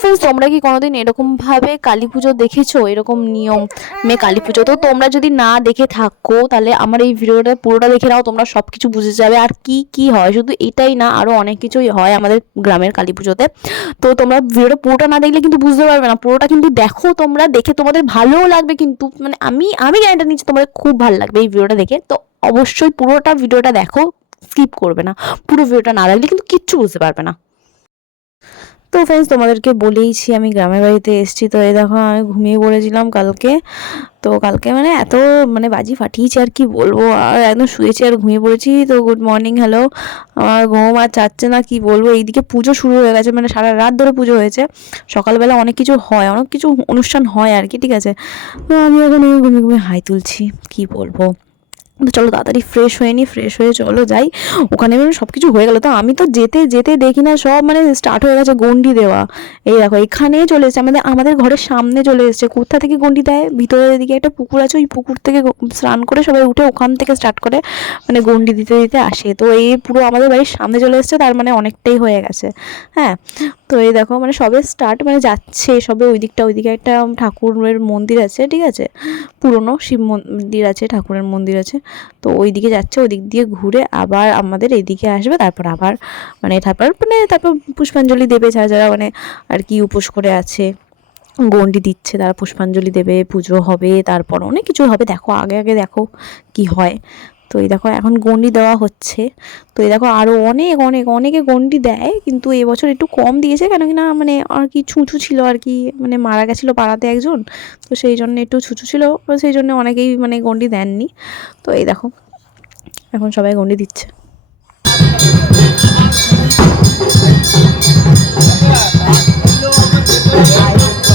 Friends তোমরা কি কোনোদিন এরকমভাবে কালী পুজো দেখেছ? এরকম নিয়ম? মে কালী পুজো। তো তোমরা যদি না দেখে থাকো, তাহলে আমার এই ভিডিওটা পুরোটা দেখে নাও, তোমরা সব কিছু বুঝে যাবে। আর কি কি হয়? শুধু এটাই না আরও অনেক কিছুই হয় আমাদের গ্রামের কালী পুজোতে। তো তোমরা ভিডিওটা পুরোটা না দেখলে কিন্তু বুঝতে পারবে না। পুরোটা কিন্তু দেখো তোমরা, দেখে তোমাদের ভালোও লাগবে কিন্তু মানে আমি আমি গ্যারান্টি নিচ্ছি, তোমাদের খুব ভালো লাগবে এই ভিডিওটা দেখে। তো অবশ্যই পুরোটা ভিডিওটা দেখো, স্কিপ করবে না। পুরো ভিডিওটা না দেখলে কিন্তু কিচ্ছু বুঝতে পারবে না। তো ফ্রেন্ডস তোমাদেরকে বলেইছি, আমি গ্রামের বাড়িতে এসেছি, তো এই দেখো আমি ঘুমিয়ে পড়েছিলাম কালকে। তো কালকে মানে এত মানে বাজি ফাটিয়েছি আর কি বলব, আর একদম শুয়েছি আর ঘুমিয়ে পড়েছি। তো গুড মর্নিং হ্যালো আমার ঘুম আর চাচ্ছে না, কি বলব? এইদিকে পুজো শুরু হয়ে গেছে মানে সারা রাত ধরে পুজো হয়েছে। সকালবেলা অনেক কিছু হয়, অনেক কিছু অনুষ্ঠান হয় আর কি, ঠিক আছে? তো আমি এখন এই ঘুমিয়ে ঘুমিয়ে হাই তুলছি, কি বলব? তো চলো তাড়াতাড়ি ফ্রেশ হয়ে নি ফ্রেশ হয়ে চলো যাই। ওখানে মানে সব কিছু হয়ে গেলো। তো আমি তো যেতে যেতে দেখি না, সব মানে স্টার্ট হয়ে গেছে গন্ডি দেওয়া। এই দেখো এখানে চলে এসেছে। আমাদের আমাদের ঘরের সামনে চলে এসেছে। কোথা থেকে গন্ডি দেয়? ভিতরের দিকে একটা পুকুর আছে, ওই পুকুর থেকে স্নান করে সবাই উঠে ওখান থেকে স্টার্ট করে মানে গন্ডি দিতে দিতে আসে। তো এই পুরো আমাদের বাড়ির সামনে চলে এসেছে, তার মানে অনেকটাই হয়ে গেছে। হ্যাঁ তো এই দেখো মানে সবে স্টার্ট মানে যাচ্ছে সবে ওই দিকটা ওইদিকে একটা ঠাকুরের মন্দির আছে, ঠিক আছে? পুরনো শিব মন্দির আছে, ঠাকুরের মন্দির আছে। তো ওই দিকে যাচ্ছে ওই দিক দিয়ে ঘুরে আবার আমাদের এইদিকে আসবে, তারপর আবার মানে তারপর মানে তারপর পুষ্পাঞ্জলি দেবে যারা যারা মানে আর কি উপোস করে আছে। গন্ডি দিচ্ছে, তারা পুষ্পাঞ্জলি দেবে, পুজো হবে, তারপর অনেক কিছু হবে। দেখো, আগে আগে দেখো কি হয়। তো এই দেখো এখন গন্ডি দেওয়া হচ্ছে। তো এই দেখো আরও অনেক অনেক, অনেকে গন্ডি দেয়, কিন্তু এবছর একটু কম দিয়েছে কেন কি না মানে আর কি ছুঁচু ছিল আর কি মানে মারা গেছিল পাড়াতে একজন, তো সেই জন্য একটু ছুঁচু ছিল সেই জন্য অনেকেই মানে গন্ডি দেননি। তো এই দেখো, এখন সবাই গন্ডি দিচ্ছে। তো এই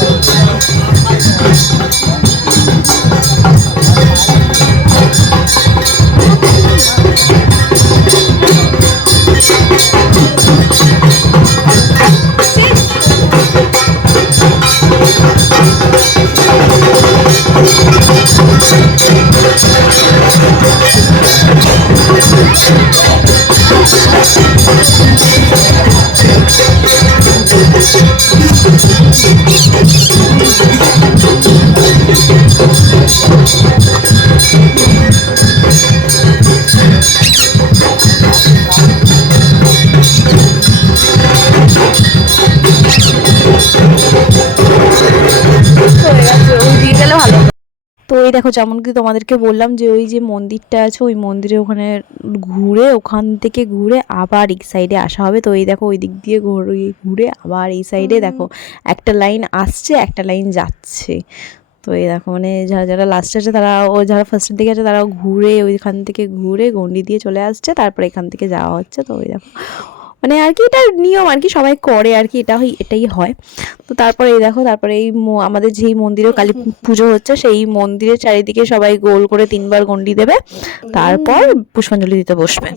দেখো যেমন কি তোমাদেরকে বললাম যে ওই যে মন্দিরটা আছে ওই মন্দিরে ওখানে ঘুরে ওখান থেকে ঘুরে আবার এই সাইডে আসা হবে। তো এই দেখো ওই দিক দিয়ে ঘুরে ঘুরে আবার এই সাইডে দেখো একটা লাইন আসছে একটা লাইন যাচ্ছে। তো এই দেখো মানে যারা যারা লাস্টে আছে তারা ও যারা ফার্স্টের দিকে আছে তারা ঘুরে ওইখান থেকে ঘুরে গন্ডি দিয়ে চলে আসছে তারপর এখান থেকে যাওয়া হচ্ছে। তো ওই দেখো মানে আর কি এটা নিয়ম, আর কি সবাই করে, আর কি এটা এটাই হয়। তো তারপরে এই দেখো, তারপরে এই আমাদের যেই মন্দিরে কালী পুজো হচ্ছে, সেই মন্দিরের চারিদিকে সবাই গোল করে তিনবার গন্ডি দেবে। তারপর পুষ্পাঞ্জলি দিতে বসবে।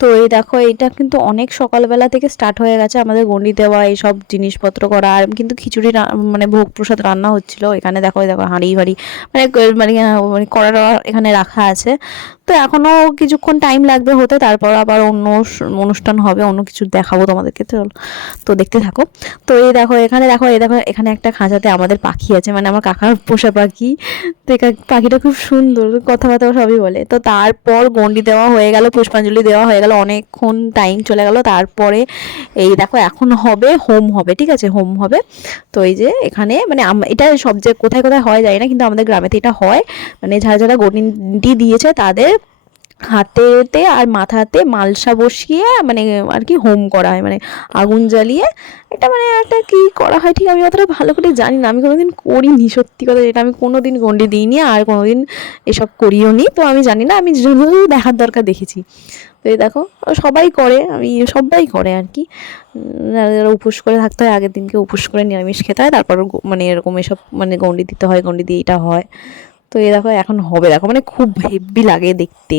তো এই দেখো এটা কিন্তু অনেক সকালবেলা থেকে স্টার্ট হয়ে গেছে, আমাদের গন্ডি দেওয়া এইসব জিনিসপত্র করা, আর কিন্তু খিচুড়ি মানে ভোগ প্রসাদ রান্না হচ্ছিল। এখানে দেখো দেখো হাঁড়ি ভাড়ি মানে মানে মানে কড়া এখানে রাখা আছে। তো এখনও কিছুক্ষণ টাইম লাগবে হতে, তারপর আবার অন্য অনুষ্ঠান হবে, অন্য কিছু দেখাবো তোমাদেরকে তো তো দেখতে থাকো। তো এই দেখো, এখানে দেখো, এই দেখো, এখানে একটা খাঁচাতে আমাদের পাখি আছে মানে আমার কাকার পোষা পাখি। তো পাখিটা খুব সুন্দর, কথাবার্তা সবই বলে। তো তারপর গন্ডি দেওয়া হয়ে গেল, পুষ্পাঞ্জলি দেওয়া হয়ে গেল, অনেকক্ষণ টাইম চলে গেল, তারপরে এই দেখো, এখন হবে, হোম হবে, ঠিক আছে, হোম হবে। তো এই যে এখানে মানে এটা সব যে কোথায় কোথায় হয় যায় না, কিন্তু আমাদের গ্রামেতে এটা হয়। মানে যারা যারা গন্ডি দিয়েছে, তাদের হাতেতে আর মাথাতে মালসা বসিয়ে মানে আর কি হোম করা হয় মানে আগুন জ্বালিয়ে। এটা মানে একটা কি করা হয় ঠিক আমি অতটা ভালো করে জানি না। আমি কোনোদিন করিনি সত্যি কথা যেটা। আমি কোনোদিন গন্ডি দিইনি আর কোনোদিন এসব করিও নি। তো আমি জানি না, আমি শুধু দেখার দরকার দেখেছি। তো এই দেখো, সবাই করে, আমি সবাই করে আর কি। যারা উপোস করে থাকতে হয়, আগের দিনকে উপোস করে নিরামিষ খেতে হয় তারপর মানে এরকম এসব মানে গন্ডি দিতে হয়, গন্ডি দিয়ে এটা হয়। তো এই দেখো, এখন হবে। দেখো মানে খুব হেভি লাগে দেখতে।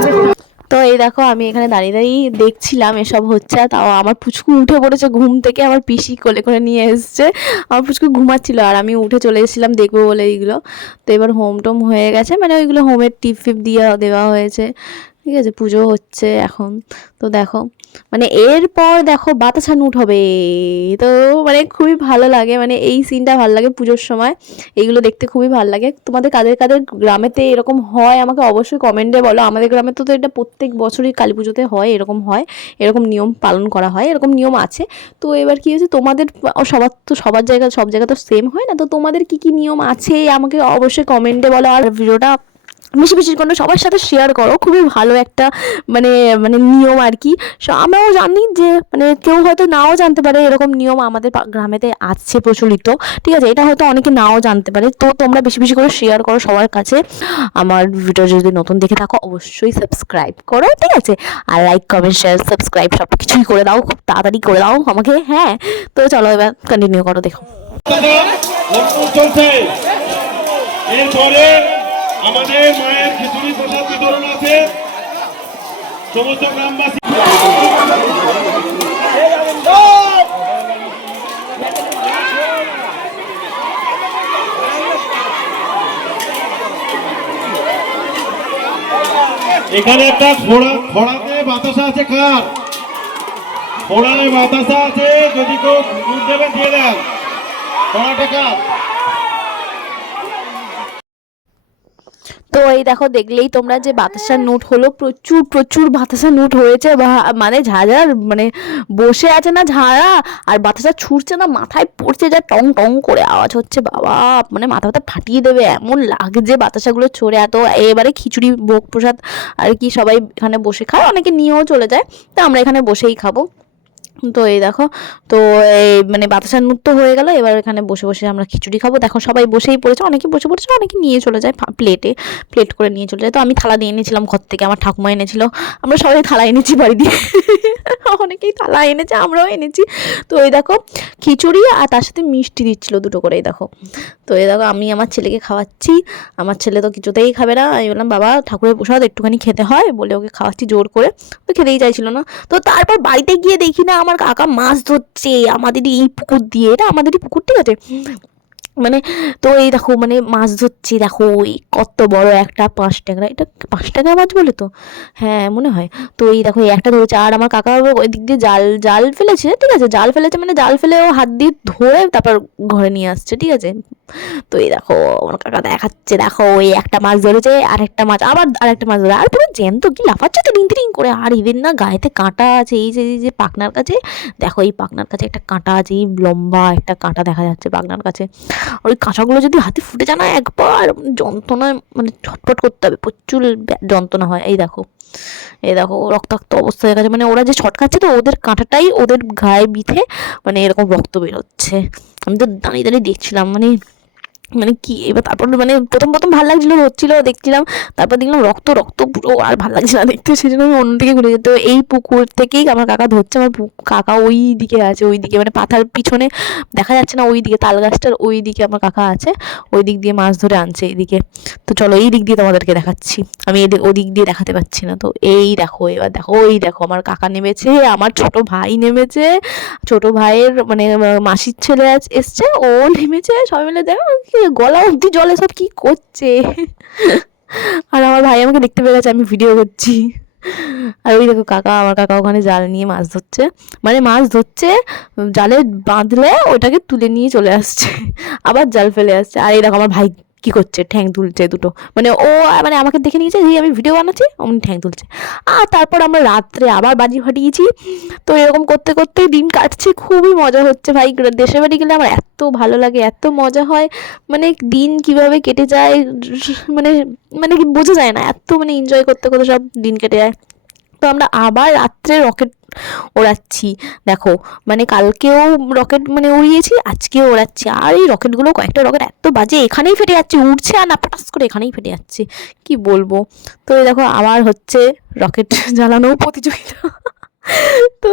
এই দেখো, আমি এখানে দাঁড়িয়ে দাঁড়িয়ে দেখছিলাম এসব হচ্ছে তাও আমার পুচকু উঠে পড়েছে ঘুম থেকে, আমার পিসি কোলে করে নিয়ে এসছে। আমার পুচকু ঘুমাচ্ছিল, আর আমি উঠে চলে এসেছিলাম দেখব বলে এইগুলো। তো এবার হোম টোম হয়ে গেছে মানে ওইগুলো হোমের টিপ ফিপ দিয়ে দেওয়া হয়েছে। ঠিক আছে, পুজো হচ্ছে এখন। তো দেখো মানে এরপর দেখো বাতাসা নুট হবে। তো মানে খুবই ভালো লাগে মানে এই সিনটা ভালো লাগে পুজোর সময়। এইগুলো দেখতে খুবই ভালো লাগে। তোমাদের কাদের কাদের গ্রামেতে এরকম হয় আমাকে অবশ্যই কমেন্টে বলো। আমাদের গ্রামে তো এটা প্রত্যেক বছরই কালী পুজোতে হয়, এরকম হয়। এরকম নিয়ম পালন করা হয়, এরকম নিয়ম আছে। তো এবার কি হয়েছে, তোমাদের সবার তো সবার জায়গা, সব জায়গা তো সেম হয় না? তো তোমাদের কি কি নিয়ম আছে? আমাকে অবশ্যই কমেন্টে বলো। আর ভিডিওটা বেশি বেশি করে সবার সাথে শেয়ার করো, খুবই ভালো একটা মানে মানে নিয়ম আর কি। আমরাও জানি যে মানে কেউ হয়তো নাও জানতে পারে এরকম নিয়ম আমাদের গ্রামেতে আছে প্রচলিত। ঠিক আছে, এটা হয়তো অনেকে নাও জানতে পারে। তো তোমরা বেশি বেশি করে শেয়ার করো সবার কাছে। আমার ভিডিও যদি নতুন দেখে থাকো, অবশ্যই সাবস্ক্রাইব করো, ঠিক আছে? আর লাইক কমেন্ট শেয়ার সাবস্ক্রাইব সব কিছুই করে দাও, খুব তাড়াতাড়ি করে দাও আমাকে হ্যাঁ? তো চলো এবার কন্টিনিউ করো, দেখো। এরপরে আমাদের মায়ের খিচুড়ি প্রসাদ বিতরণ আছে। সমস্ত গ্রামবাসী এখানে একটা খোড়া খোড়াতে বাতাসা আছে কার? খোড়ায় বাতাসা আছে, যদি কেউ দেবে দিয়ে দেন। খোড়াটা কার? এই দেখো দেখলেই তোমরা যে বাতাসার নোট হলো, প্রচুর প্রচুর বাতাসা নোট হয়েছে মানে ঝাড়া মানে বসে আছে না ঝাড়া, আর বাতাসা ছুটছে না, মাথায় পড়ছে যা টং টং করে আওয়াজ হচ্ছে, বাবা মানে মাথা মাথা ফাটিয়ে দেবে, এমন লাগছে বাতাসাগুলো ছড়ে এত এবারে খিচুড়ি ভোগ প্রসাদ আর কি সবাই এখানে বসে খায়, অনেকে নিয়েও চলে যায়, তো আমরা এখানে বসেই খাব। তো এই দেখো, তো এই মানে বাতাসার নৃত্য হয়ে গেল। এবার এখানে বসে বসে আমরা খিচুড়ি খাব। দেখো, সবাই বসেই পড়েছে। অনেকে বসে পড়েছে, অনেকে নিয়ে চলে যায় প্লেটে প্লেট করে নিয়ে চলে যায়। তো আমি থালা দিয়ে এনেছিলাম ঘর থেকে, আমার ঠাকুমা এনেছিল। আমরা সবাই থালা এনেছি বাড়ি দিয়ে। অনেকেই থালা এনেছে, আমরাও এনেছি। তো এই দেখো, খিচুড়ি আর তার সাথে মিষ্টি দিচ্ছিল দুটো করে এই দেখো। তো এই দেখো, আমি আমার ছেলেকে খাওয়াচ্ছি। আমার ছেলে তো কিছুতেই খাবে না। আমি বললাম, বাবা, ঠাকুরের প্রসাদ একটুখানি খেতে হয়। বলে ওকে খাওয়াচ্ছি জোর করে। তো খেতেই চাইছিল না। তো তারপর বাড়িতে গিয়ে দেখি না আমার কাকা মাছ ধরছে আমাদের এই পুকুর দিয়ে এটা আমাদেরই পুকুর ঠিক আছে। মানে তো এই দেখো মানে মাছ ধরছি, দেখো, ওই কত বড় একটা পাঁচ টাকা, এটা পাঁচ টাকা মাছ বলে তো? হ্যাঁ মনে হয়। তো এই দেখো একটা ধরেছে, আর আমার কাকা ওই দিক দিয়ে জাল জাল ফেলেছে, ঠিক আছে, জাল ফেলেছে মানে জাল ফেলে ও হাত দিয়ে ধরে তারপর ঘরে নিয়ে আসছে, ঠিক আছে? তো এই দেখো, আমার কাকা দেখাচ্ছে, দেখো, ওই একটা মাছ ধরেছে আর একটা মাছ, আবার আরেকটা মাছ ধরে, আর পুরো জ্যান্ত কি লাফাচ্ছে তিরিং তিরিং করে, আর এদের না গায়েতে কাঁটা আছে, এই যে যে পাকনার কাছে, দেখো, এই পাকনার কাছে একটা কাঁটা আছে, এই লম্বা একটা কাঁটা দেখা যাচ্ছে পাকনার কাছে। ওই কাঁচাগুলো যদি হাতে ফুটে যায় না, একবার যন্ত্রণায় মানে ছটফট করতে হবে, প্রচুর যন্ত্রণা হয়। এই দেখো এই দেখো, রক্তাক্ত অবস্থা হয়ে গেছে। মানে ওরা যে ছটকাচ্ছে তো, ওদের কাঁটাটাই ওদের গায়ে বিঁধে মানে এরকম রক্ত বেরোচ্ছে। আমি তো দাঁড়িয়ে দাঁড়িয়ে দেখছিলাম মানে মানে কি, এবার তারপর মানে প্রথম প্রথম ভালো লাগছিল হচ্ছিল দেখছিলাম, তারপর দেখলাম রক্ত রক্ত পুরো আর ভালো লাগছে না দেখতে সেই জন্য আমি অন্যদিকে ঘুরে যেত এই পুকুর থেকেই আমার কাকা ধরছে, আমার কাকা ওই দিকে আছে, ওই দিকে মানে পাথার পিছনে, দেখা যাচ্ছে না ওই দিকে, তাল গাছটার ওই দিকে আমার কাকা আছে, ওই দিক দিয়ে মাছ ধরে আনছে এইদিকে। তো চলো এই দিক দিয়ে তোমাদেরকে দেখাচ্ছি, আমি এদিক ওদিক দিয়ে দেখাতে পাচ্ছি না, তো এই দেখো, এবার দেখো, ওই দেখো, আমার কাকা নেমেছে, আমার ছোট ভাই নেমেছে, ছোট ভাইয়ের মানে মাসির ছেলে আজ- এসছে, ও নেমেছে, সবাই মিলে দেখো কি গলা অবধি জলে সব কি করছে? আর আমার ভাই আমাকে দেখতে পেয়ে গেছে, আমি ভিডিও করছি। আর ওই দেখো কাকা, আমার কাকা ওখানে জাল নিয়ে মাছ ধরছে। মানে মাছ ধরছে, জালে বাঁধলে ওটাকে তুলে নিয়ে চলে আসছে। আবার জাল ফেলে আসছে। আর এই দেখো আমার ভাই কি করছে? ঠ্যাং তুলছে দুটো। মানে ও মানে আমাকে দেখে নিয়েছে যে আমি ভিডিও বানাচ্ছি। অমনি ঠ্যাং তুলছে। আর তারপর আমরা রাত্রে আবার বাজি ফাটিয়েছি। তো এরকম করতে করতে দিন কাটছে, খুবই মজা হচ্ছে ভাই। দেশের বাড়ি গেলে আমার এত ভালো লাগে, এত মজা হয়। মানে দিন কীভাবে কেটে যায় মানে মানে কি বোঝা যায় না। এত মানে এনজয় করতে করতে সব দিন কেটে যায়। তো আমরা আবার রাত্রে রকেট ওড়াচ্ছি। দেখো মানে কালকেও রকেট মানে উড়িয়েছি, আজকেও ওড়াচ্ছি। আর এই রকেটগুলো, কয়েকটা রকেট এত বাজে, এখানেই ফেটে যাচ্ছে উঠছে আর না পটাস করে এখানেই ফেটে যাচ্ছে। কি বলব? তো এই দেখো আবার হচ্ছে রকেট জ্বালানো প্রতিযোগিতা। তো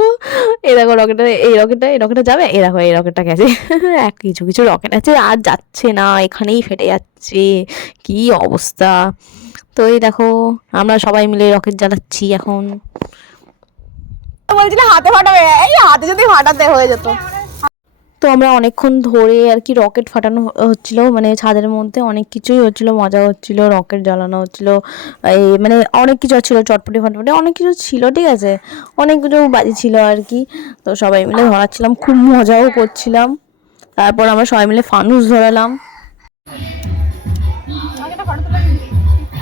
এই দেখো, রকেটটা, এই রকেটটা এই রকেটটা যাবে, এই দেখো, এই রকেটটা গেছে। এক কিছু কিছু রকেট আছে, আর যাচ্ছে না, এখানেই ফেটে যাচ্ছে। কি অবস্থা? তো এই দেখো, আমরা সবাই মিলে রকেট জ্বালাচ্ছি এখন। বলছিলে হাতে ফাটাবে। এই হাতে যদি ফাটাতে হয়ে যেত। তো আমরা অনেকক্ষণ ধরে আর কি রকেট ফাটানো হচ্ছিল। মানে ছাদের মধ্যে অনেক কিছুই হচ্ছিল। মজা হচ্ছিল রকেট জ্বালানো হচ্ছিল। এই মানে অনেক কিছু ছিল চটপটি ফটপটি অনেক কিছু ছিল ঠিক আছে? অনেক কিছু বাজি ছিল আর কি। তো সবাই মিলে ধরাচ্ছিলাম খুব মজাও করছিলাম। তারপর আমরা সবাই মিলে ফানুস ধরালাম।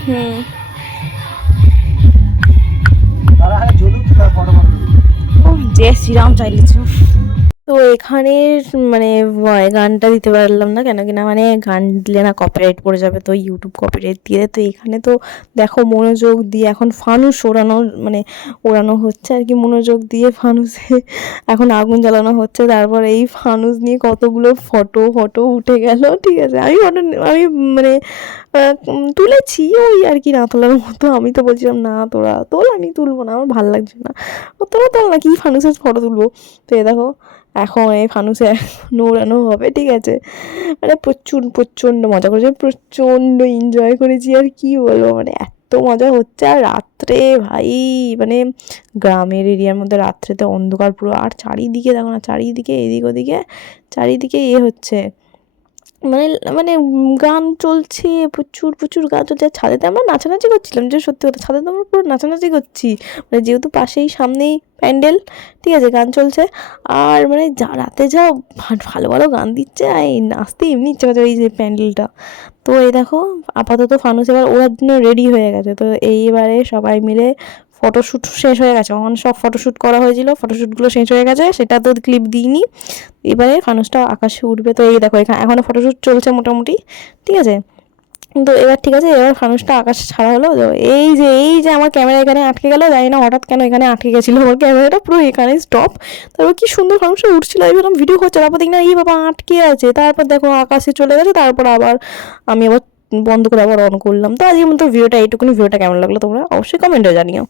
হুম। জয় শ্রীরাম চাইলেছ তো এখানের মানে গানটা দিতে পারলাম না কেন কিনা মানে গান দিলে না কপিরাইট পড়ে যাবে, তো ইউটিউব কপিরাইট দিয়ে। তো এখানে তো দেখো মনোযোগ দিয়ে এখন ফানুস ওড়ানো মানে ওড়ানো হচ্ছে আর কি, মনোযোগ দিয়ে ফানুসে এখন আগুন জ্বালানো হচ্ছে। তারপর এই ফানুস নিয়ে কতগুলো ফটো ফটো উঠে গেল, ঠিক আছে। আমি ফটো আমি মানে তুলেছি ওই আর কি না তোলার মতো। আমি তো বলছিলাম, না, তোরা তোল, আমি তুলবো না, আমার ভালো লাগছে না। তোরা তোল না, কি ফানুসের ফটো তুলবো? তো এ দেখো এখন এই ফানুসে নৌড়ানো হবে, ঠিক আছে? মানে প্রচুর, প্রচণ্ড মজা করেছি প্রচণ্ড এনজয় করেছি, আর কি বলব? মানে এত মজা হচ্ছে, আর রাত্রে ভাই মানে গ্রামের এরিয়ার মধ্যে রাত্রেতে অন্ধকার পুরো, আর চারিদিকে দেখো না, চারিদিকে এদিক ওদিকে, চারিদিকে এ হচ্ছে। মানে মানে গান চলছে, প্রচুর প্রচুর গান চলছে। ছাদেতে আমরা নাচানাচি করছিলাম, যে সত্যি কথা ছাদেতে আমরা পুরো নাচানাচি করছি। মানে যেহেতু পাশেই, সামনেই প্যান্ডেল, ঠিক আছে, গান চলছে। আর মানে যা, রাতে যা ভা- ভালো ভালো গান দিচ্ছে আর এই নাচতে এমনি ইচ্ছে করছে, এই যে প্যান্ডেলটা। তো এই দেখো, আপাতত ফানুস এবার ওরার জন্য রেডি হয়ে গেছে। তো এইবারে সবাই মিলে ফটোশ্যুট শেষ হয়ে গেছে। এখন সব ফটোশ্যুট করা হয়েছিল ফটোশ্যুটগুলো শেষ হয়ে গেছে, সেটা তো ক্লিপ দিইনি। এবারে ফানুসটা আকাশে উঠবে তো এই দেখো এখানে এখনও ফটোশ্যুট চলছে মোটামুটি, ঠিক আছে? তো এবার ঠিক আছে, এবার ফানুসটা আকাশে ছাড়া হলো। এই যে এই যে আমার ক্যামেরা এখানে আটকে গেল, জানি না হঠাৎ কেন এখানে আটকে গেছিল। আমার ক্যামেরাটা পুরো এখানে স্টপ তারপর কি সুন্দর ফানুসটা উঠছিল ভাবলাম ভিডিও হচ্ছে তারপর দেখি না এই বাবা আটকে আছে। তারপর দেখো, আকাশে চলে গেছে, তারপর আবার আমি আবার বন্ধ করে আবার অন করলাম। তো আজকের মতো ভিডিওটা এইটুকুনি। ভিডিওটা কেমন লাগল তোমরা অবশ্যই কমেন্টে জানিও।